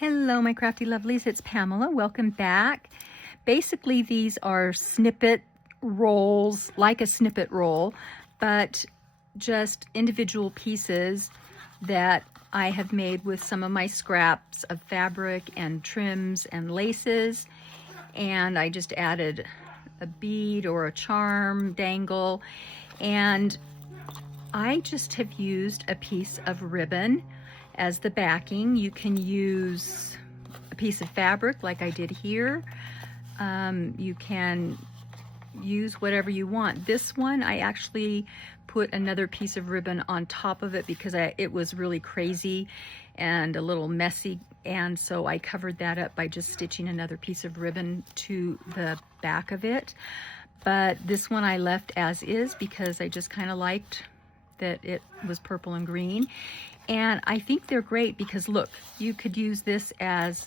Hello, my crafty lovelies. It's Pamela. Welcome back. Basically, these are snippet rolls, like a snippet roll, but just individual pieces that I have made with some of my scraps of fabric and trims and laces. And I just added a bead or a charm dangle. And I just have used a piece of ribbon as the backing. You can use a piece of fabric like I did here. You can use whatever you want. This one, I actually put another piece of ribbon on top of it because it was really crazy and a little messy, and so I covered that up by just stitching another piece of ribbon to the back of it. But this one I left as is because I just kind of liked that it was purple and green. And I think they're great because look, you could use this as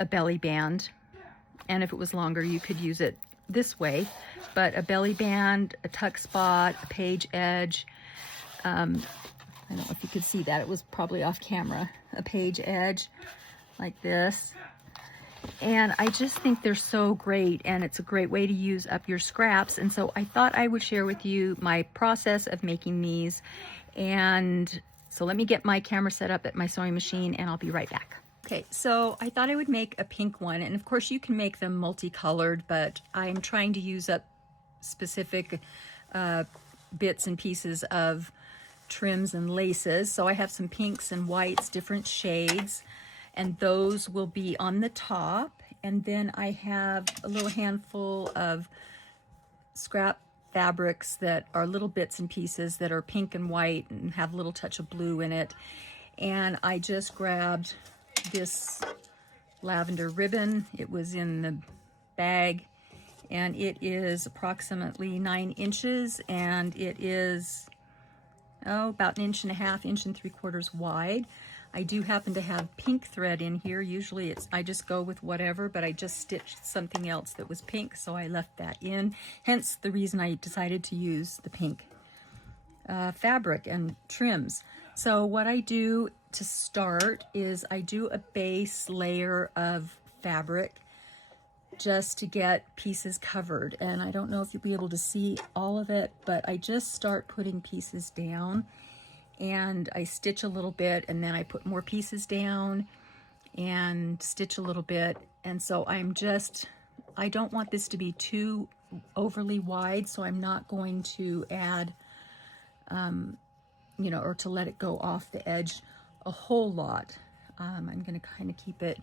a belly band, and if it was longer you could use it this way, but a belly band, a tuck spot, a page edge, I don't know if you could see that, it was probably off camera, a page edge like this. And I just think they're so great, and it's a great way to use up your scraps. And so I thought I would share with you my process of making these. And so let me get my camera set up at my sewing machine and I'll be right back. Okay, so I thought I would make a pink one, and of course you can make them multicolored, but I'm trying to use up specific bits and pieces of trims and laces. So I have some pinks and whites, different shades, and those will be on the top. And then I have a little handful of scrap fabrics that are little bits and pieces that are pink and white and have a little touch of blue in it. And I just grabbed this lavender ribbon. It was in the bag, and it is approximately 9 inches, and it is about 1.5 inches, 1 3/4 wide. I do happen to have pink thread in here. Usually I just go with whatever, but I just stitched something else that was pink, so I left that in. Hence the reason I decided to use the pink fabric and trims. So what I do to start is I do a base layer of fabric just to get pieces covered. And I don't know if you'll be able to see all of it, but I just start putting pieces down, and I stitch a little bit, and then I put more pieces down and stitch a little bit. And so I don't want this to be too overly wide, so I'm not going to add, or to let it go off the edge a whole lot. I'm gonna kind of keep it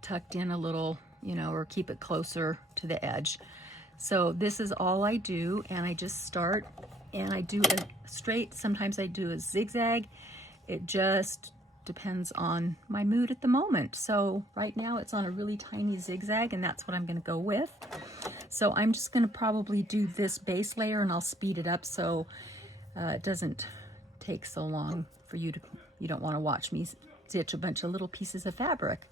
tucked in a little, or keep it closer to the edge. So this is all I do, and I just start, and I do a straight, sometimes I do a zigzag. It just depends on my mood at the moment. So right now it's on a really tiny zigzag, and that's what I'm gonna go with. So I'm just gonna probably do this base layer, and I'll speed it up so it doesn't take so long for you don't wanna watch me stitch a bunch of little pieces of fabric.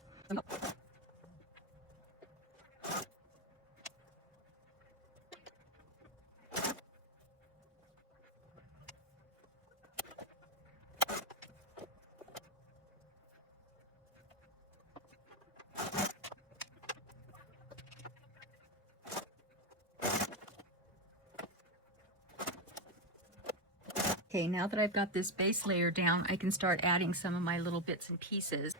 Okay, now that I've got this base layer down, I can start adding some of my little bits and pieces.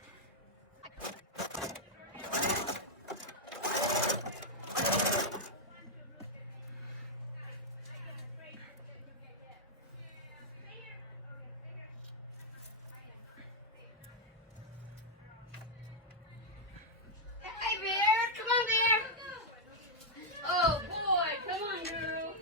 Hey, Bear! Come on, Bear! Oh, boy! Come on, girl!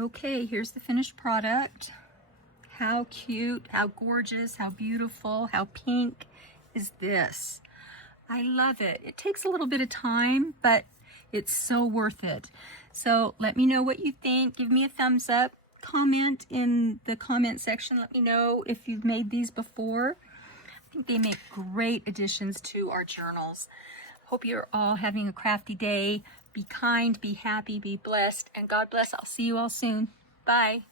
Okay, here's the finished product. How cute, how gorgeous, how beautiful, how pink is this? I love it. It takes a little bit of time, but it's so worth it. So let me know what you think. Give me a thumbs up. Comment in the comment section. Let me know if you've made these before. I think they make great additions to our journals. Hope you're all having a crafty day. Be kind, be happy, be blessed, and God bless. I'll see you all soon. Bye.